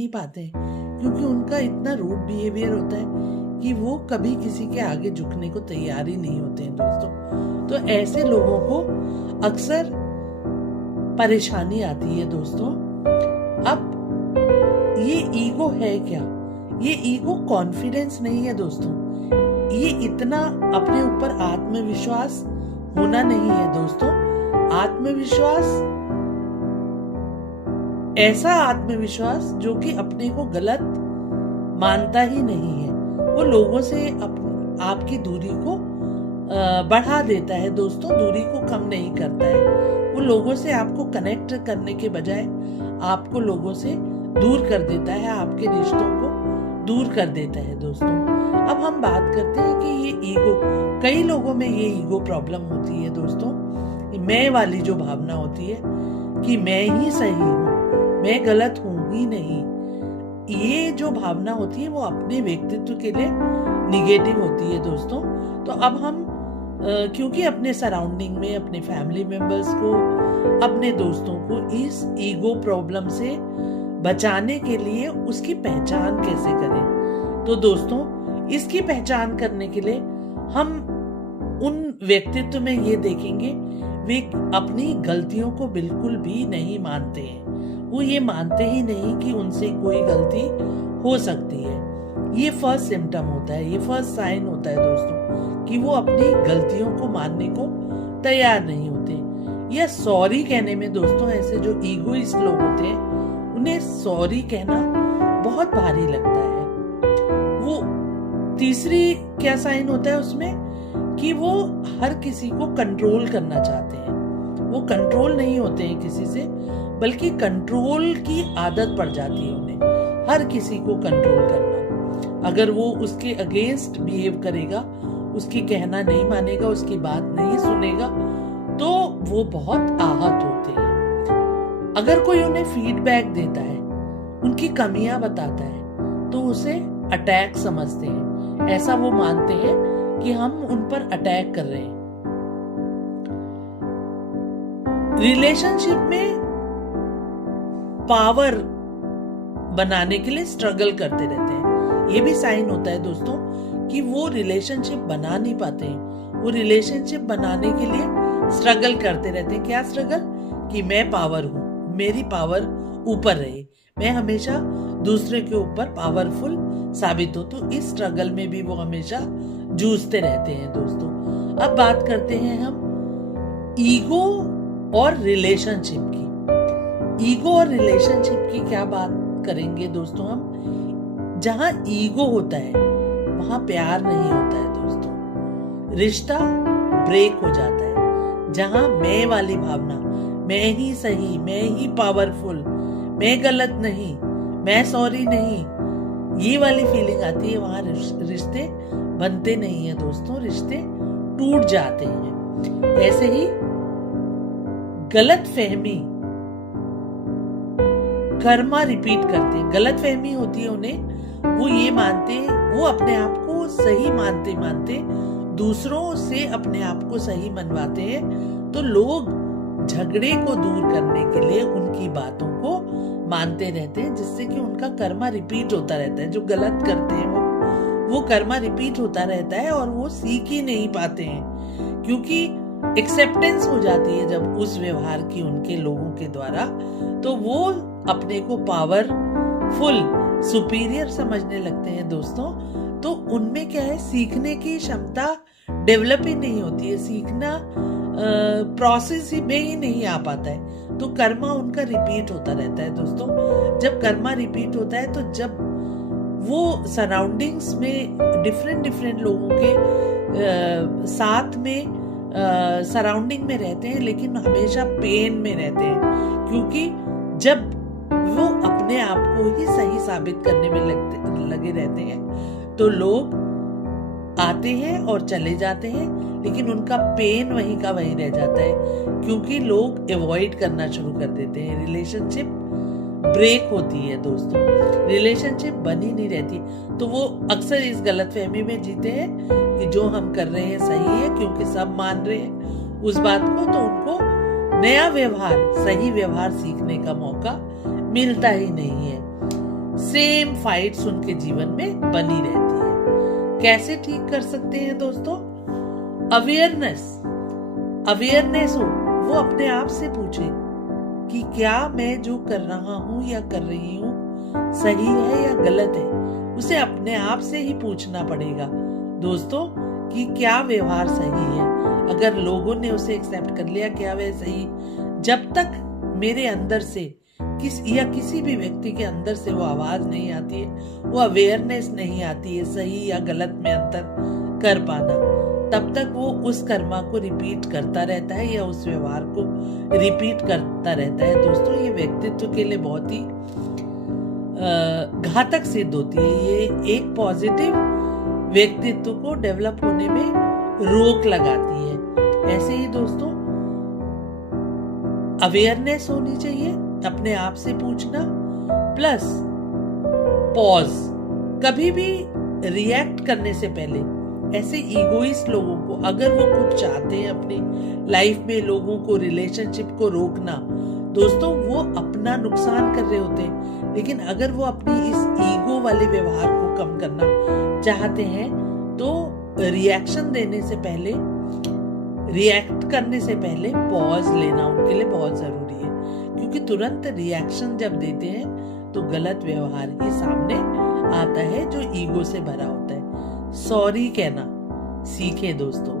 नहीं पाते हैं, क्योंकि उनका इतना रूड बिहेवियर होता है कि वो कभी किसी के आगे झुकने को तैयार ही नहीं होते हैं दोस्तों। तो ऐसे लोगों को अक्सर परेशानी आती है दोस्तों। अब ये ईगो है क्या? ये ईगो कॉन्फिडेंस नहीं है दोस्तों। ये इतना अपने ऊपर आत्मविश्वास होना नहीं है दोस्तों। आत्मविश्वास ऐसा आत्मविश्वास जो कि अपने को गलत मानता ही नहीं है, वो लोगों से आपकी दूरी को बढ़ा देता है दोस्तों, दूरी को कम नहीं करता है। वो लोगों से आपको कनेक्ट करने के बजाय आपको लोगों से दूर कर देता है, आपके रिश्तों को दूर कर देता है दोस्तों। अब हम बात करते हैं कि ये ईगो, कई लोगों में ये ईगो प्रॉब्लम होती है दोस्तों। मैं वाली जो भावना होती है कि मैं ही सही हूँ, मैं गलत हूँ ही नहीं, ये जो भावना होती है वो अपने व्यक्तित्व के लिए निगेटिव होती है दोस्तों। तो अब हम क्योंकि अपने सराउंडिंग में अपने फैमिली मेंबर्स को, अपने दोस्तों को इस ईगो प्रॉब्लम से बचाने के लिए उसकी पहचान कैसे करें? तो दोस्तों, इसकी पहचान करने के लिए हम उन व्यक्तित्व में ये देखेंगे, वे अपनी गलतियों को बिल्कुल भी नहीं मानते हैं। वो ये मानते ही नहीं कि उनसे कोई गलती हो सकती है। ये फर्स्ट सिम्टम होता है, ये फर्स्ट साइन होता है दोस्तों कि वो अपनी गलतियों को मानने को तैयार नहीं होते। या सॉरी कहने में दोस्तों, ऐसे जो ईगोइस्ट लोग होते हैं उन्हें सॉरी कहना बहुत भारी लगता है। वो तीसरी क्या साइन होता है उसमें कि वो हर किसी को कंट्रोल करना चाहते हैं। वो कंट्रोल नहीं होते हैं किसी से, बल्कि कंट्रोल की आदत पड़ जाती है उन्हें, हर किसी को कंट्रोल करना। अगर वो उसके अगेंस्ट बिहेव करेगा, उसकी कहना नहीं मानेगा, उसकी बात नहीं सुनेगा, तो वो बहुत आहत होते हैं। अगर कोई उन्हें फीडबैक देता है, उनकी कमियां बताता है, तो उसे अटैक समझते हैं। ऐसा वो मानते हैं कि हम उन पर अटैक कर रहे हैं। रिलेशनशिप में पावर बनाने के लिए स्ट्रगल करते रहते हैं। ये भी साइन होता है दोस्तों कि वो रिलेशनशिप बना नहीं पाते हैं। वो रिलेशनशिप बनाने के लिए स्ट्रगल करते रहते हैं। क्या स्ट्रगल? कि मैं पावर हूं, मेरी पावर ऊपर रहे, मैं हमेशा दूसरे के ऊपर पावरफुल साबित हो। तो इस स्ट्रगल में भी वो हमेशा जूझते रहते हैं दोस्तों। अब बात करते हैं हम ईगो और रिलेशनशिप की। ईगो और रिलेशनशिप की क्या बात करेंगे दोस्तों हम? जहां ईगो होता है वहां प्यार नहीं होता है दोस्तों, रिश्ता ब्रेक हो जाता है। जहां मैं वाली भावना, मैं ही सही, मैं ही पावरफुल, मैं गलत नहीं, मैं सॉरी नहीं, ये वाली फीलिंग आती है, वहां रिश्ते बनते नहीं है दोस्तों, रिश्ते टूट जाते हैं। ऐसे ही गलत फहमी, कर्मा रिपीट करते, गलत फहमी होती है उन्हें, वो ये मानते, वो अपने आप को सही मानते मानते दूसरों से अपने आप को सही मनवाते हैं। तो लोग झगड़े को दूर करने के लिए उनकी बातों को मानते रहते हैं, जिससे कि उनका कर्मा रिपीट होता रहता है। जो गलत करते हैं वो कर्मा रिपीट होता रहता है और वो सीख ही नहीं पाते हैं, क्योंकि एक्सेप्टेंस हो जाती है जब उस व्यवहार की उनके लोगों के द्वारा, तो वो अपने को पावरफुल, सुपीरियर समझने लगते हैं दोस्तों। तो उनमें क्या है, सीखने की क्षमता डेवलप ही नहीं होती है, सीखना प्रोसेस ही में ही नहीं आ पाता है। तो कर्मा उनका रिपीट होता रहता है दोस्तों। जब कर्मा रिपीट होता है, तो जब वो सराउंडिंग्स में डिफरेंट लोगों के साथ में सराउंडिंग में रहते हैं, लेकिन हमेशा पेन में रहते हैं, क्योंकि जब वो अपने आप को ही सही साबित करने में लगे रहते हैं, तो लोग आते हैं और चले जाते हैं, लेकिन उनका पेन वहीं का वहीं रह जाता है, क्योंकि लोग अवॉइड करना शुरू कर देते हैं। रिलेशनशिप ब्रेक होती है दोस्तों, रिलेशनशिप बनी नहीं रहती। तो वो अक्सर इस गलतफहमी में जीते हैं कि जो हम कर रहे हैं सही है, क्योंकि सब मान रहे हैं उस बात को, तो उनको नया व्यवहार, सही व्यवहार सीखने का मौका मिलता ही नहीं है। सेम फाइट्स उनके जीवन में बनी रहती है। कैसे ठीक कर सकते हैं दोस्तों? अवेयरनेस हो, वो अपने आप से पूछे कि क्या मैं जो कर रहा हूं या कर रही हूं सही है या गलत है। उसे अपने आप से ही पूछना पड़ेगा दोस्तों कि क्या व्यवहार सही है। अगर लोगों ने उसे एक्सेप्ट कर लिया क्या वह सही, जब तक मेरे अंदर से किसी भी व्यक्ति के अंदर से वो आवाज नहीं आती है, वो अवेयरनेस नहीं आती है सही या गलत में अंतर कर पाना, तब तक वो उस कर्मा को रिपीट करता रहता है या उस व्यवहार को रिपीट करता रहता है। दोस्तों, ये व्यक्तित्व के लिए बहुत ही घातक सिद्ध होती है। ये एक पॉजिटिव व्यक्तित्व को डेवलप होने में रोक लगाती है। ऐसे ही दोस्तों, अवेयरनेस होनी चाहिए, अपने आप से पूछना, प्लस पॉज। कभी भी रिएक्ट करने से पहले ऐसे ईगोइस्ट लोगों को, अगर वो कुछ चाहते हैं अपनी लाइफ में लोगों को, रिलेशनशिप को रोकना, दोस्तों वो अपना नुकसान कर रहे होते हैं। लेकिन अगर वो अपनी इस ईगो वाले व्यवहार को कम करना चाहते हैं तो रिएक्शन देने से पहले, रिएक्ट करने से पहले पॉज लेना उनके लिए बहुत जरूरी है। क्योंकि तुरंत रिएक्शन जब देते हैं तो गलत व्यवहार ही सामने आता है जो ईगो से भरा होता है। सॉरी कहना सीखे दोस्तों,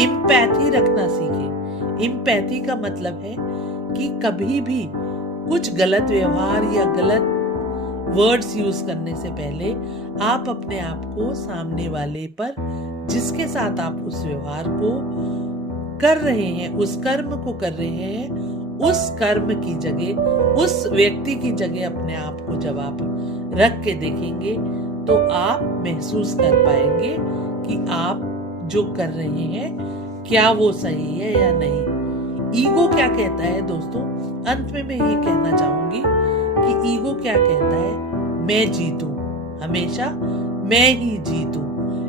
इम्पैथी रखना सीखे। इम्पैथी का मतलब है कि कभी भी कुछ गलत व्यवहार या गलत वर्ड्स यूज करने से पहले आप अपने आप को सामने वाले पर, जिसके साथ आप उस व्यवहार को कर रहे हैं, उस कर्म को कर रहे हैं, उस कर्म की जगह, उस व्यक्ति की जगह अपने आप को जब आप रख के देखेंगे तो आप महसूस कर पाएंगे कि आप जो कर रहे हैं क्या वो सही है या नहीं। ईगो क्या कहता है दोस्तों? अंत में मैं ये कहना चाहूंगी कि ईगो क्या कहता है, मैं जीतूं, हमेशा मैं ही जीतूं।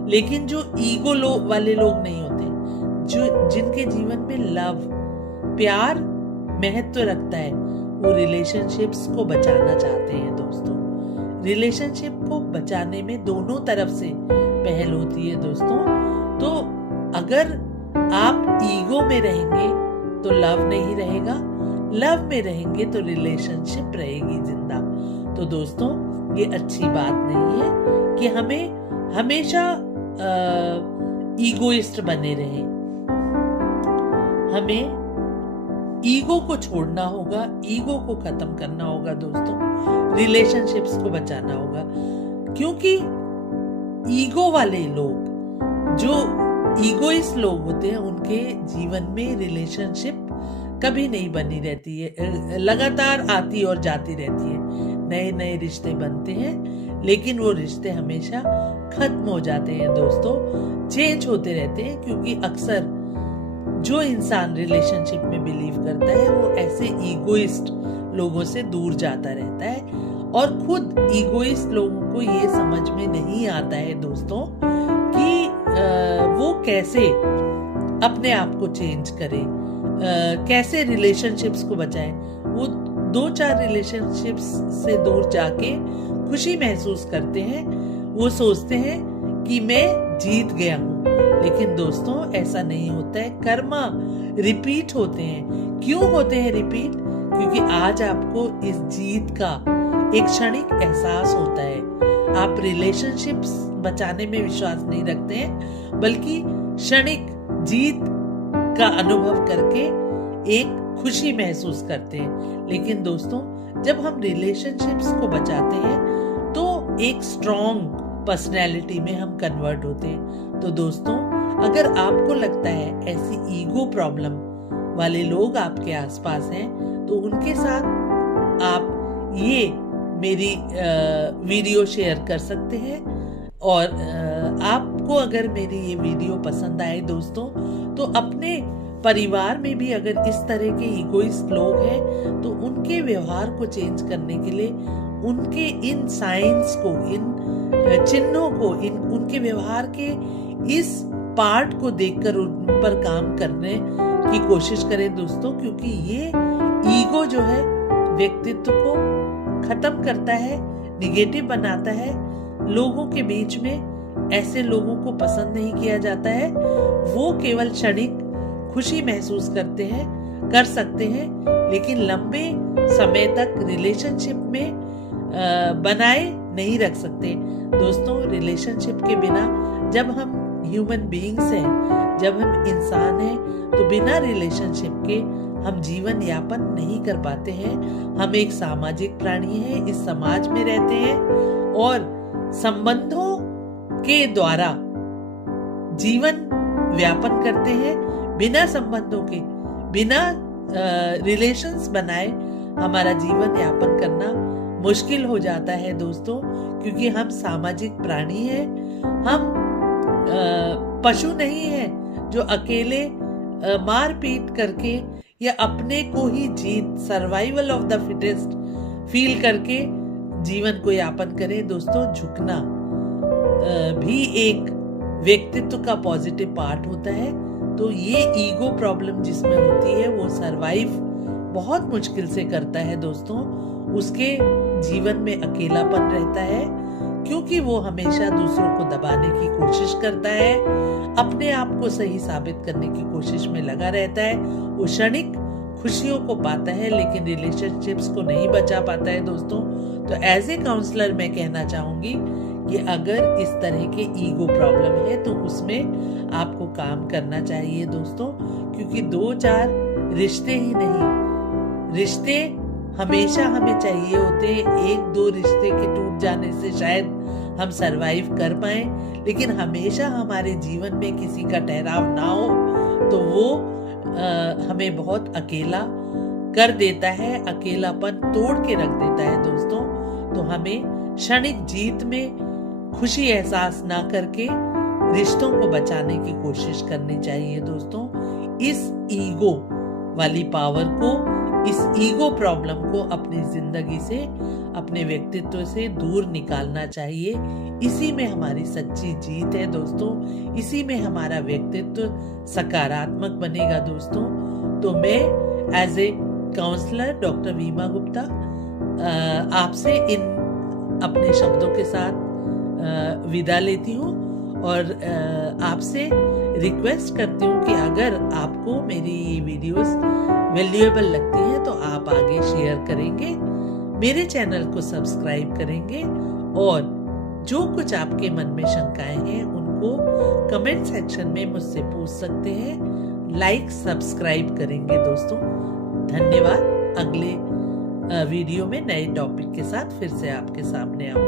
लेकिन जो ईगो वाले लोग नहीं होते, जो जिनके जीवन में लव, प्यार महत्व रखता है, वो रिलेशनशिप्स को बचाना चाहते हैं दोस्तों। रिलेशनशिप को बचाने में दोनों तरफ से पहल होती है दोस्तों। तो अगर आप ईगो में रहेंगे तो लव नहीं रहेगा, लव में रहेंगे तो रिलेशनशिप रहेगी जिंदा। तो दोस्तों, ये अच्छी बात नहीं है कि हमें हमेशा ईगोइस्ट बने रहें। हमें ईगो को छोड़ना होगा, ईगो को खत्म करना होगा दोस्तों, रिलेशनशिप्स को बचाना होगा। क्योंकि ईगो वाले लोग, जो ईगोइस्ट लोग होते हैं, उनके जीवन में रिलेशनशिप कभी नहीं बनी रहती है, लगातार आती और जाती रहती है। नए नए रिश्ते बनते हैं लेकिन वो रिश्ते हमेशा खत्म हो जाते हैं दोस्तों, चेंज होते रहते हैं। क्योंकि अक्सर जो इंसान रिलेशनशिप में बिलीव करता है वो ऐसे ईगोइस्ट लोगों से दूर जाता रहता है। और खुद ईगोइस्ट लोगों को ये समझ में नहीं आता है दोस्तों कि वो कैसे अपने आप को चेंज करें, कैसे रिलेशनशिप्स को बचाएं। वो 2-4 रिलेशनशिप्स से दूर जाके खुशी महसूस करते हैं, वो सोचते हैं कि मैं जीत गया हूँ। लेकिन दोस्तों, ऐसा नहीं होता है। कर्मा रिपीट होते हैं। क्यों होते हैं रिपीट? क्योंकि आज आपको इस जीत का एक क्षणिक एहसास होता है। आप रिलेशनशिप्स बचाने में विश्वास नहीं रखते हैं, बल्कि क्षणिक जीत का अनुभव करके एक खुशी महसूस करते हैं। लेकिन दोस्तों, जब हम रिलेशनशिप्स को बचाते हैं तो एक स्ट्रॉन्ग पर्सनैलिटी में हम कन्वर्ट होते हैं। तो दोस्तों, अगर आपको लगता है ऐसी ईगो प्रॉब्लम वाले लोग आपके आसपास हैं तो उनके साथ आप ये मेरी वीडियो शेयर कर सकते हैं। और आपको अगर मेरी ये वीडियो पसंद आए दोस्तों, तो अपने परिवार में भी अगर इस तरह के ईगोइस्ट लोग हैं तो उनके व्यवहार को चेंज करने के लिए उनके इन साइंस को, इन चिन्हों को, उनके व्यवहार के इस पार्ट को देखकर उन पर काम करने की कोशिश करें दोस्तों। क्योंकि ये ईगो जो है व्यक्तित्व को खत्म करता है, निगेटिव बनाता है। लोगों के बीच में ऐसे लोगों को पसंद नहीं किया जाता है। वो केवल क्षणिक खुशी महसूस कर सकते हैं, लेकिन लंबे समय तक रिलेशनशिप में बनाए नहीं रख सकते। दोस्तों, रिलेशनशिप के बिना, जब हम ह्यूमन बीइंग्स हैं, जब हम इंसान हैं, तो बिना रिलेशनशिप के हम जीवन यापन नहीं कर पाते हैं। हम एक सामाजिक प्राणी हैं, इस समाज में रहते हैं और संबंधों के द्वारा जीवन व्यापन करते हैं। बिना संबंधों के, बिना रिलेशंस बनाए हमारा जीवन यापन करना मुश्किल हो जाता है दोस्तों, क्योंकि हम सामाजिक प्राणी हैं। हम पशु नहीं हैं जो अकेले मार पीट करके या अपने को ही जीत, survival of the fittest feel करके जीवन को यापन करें। दोस्तों, झुकना भी एक व्यक्तित्व का पॉजिटिव पार्ट होता है। तो ये ईगो प्रॉब्लम जिसमें होती है, वो सरवाइव बहुत मुश्किल से करता है दोस्तों। उसके जीवन में अकेलापन रहता है, क्योंकि वो हमेशा दूसरों को दबाने की कोशिश करता है, अपने आप को सही साबित करने की कोशिश में लगा रहता है। वो क्षणिक खुशियों को पाता है, लेकिन रिलेशनशिप्स को नहीं बचा पाता है दोस्तों। तो एज ए काउंसलर मैं कहना चाहूंगी कि अगर इस तरह के ईगो प्रॉब्लम है तो उसमें आपको काम करना चाहिए दोस्तों, क्योंकि 2-4 रिश्ते ही नहीं, रिश्ते हमेशा हमें चाहिए होते। 1-2 रिश्ते के टूट जाने से शायद हम सरवाइव कर पाए, लेकिन हमेशा हमारे जीवन में किसी का ठहराव ना हो तो वो हमें बहुत अकेला कर देता है, अकेलापन तोड़ के रख देता है दोस्तों। तो हमें क्षणिक जीत में खुशी एहसास ना करके रिश्तों को बचाने की कोशिश करनी चाहिए दोस्तों। इस ईगो वाली पावर को, इस ईगो प्रॉब्लम को अपनी जिंदगी से, अपने व्यक्तित्व से दूर निकालना चाहिए। इसी में हमारी सच्ची जीत है दोस्तों, इसी में हमारा व्यक्तित्व सकारात्मक बनेगा दोस्तों। तो मैं एज ए काउंसलर डॉक्टर वीमा गुप्ता आपसे इन अपने शब्दों के साथ विदा लेती हूँ और आपसे रिक्वेस्ट करती हूँ कि अगर आपको मेरी वीडियोस वैल्यूएबल लगती है तो आप आगे शेयर करेंगे, मेरे चैनल को सब्सक्राइब करेंगे और जो कुछ आपके मन में शंकाएं हैं उनको कमेंट सेक्शन में मुझसे पूछ सकते हैं। लाइक सब्सक्राइब करेंगे दोस्तों। धन्यवाद। अगले वीडियो में नए टॉपिक के साथ फिर से आपके सामने आऊंगी।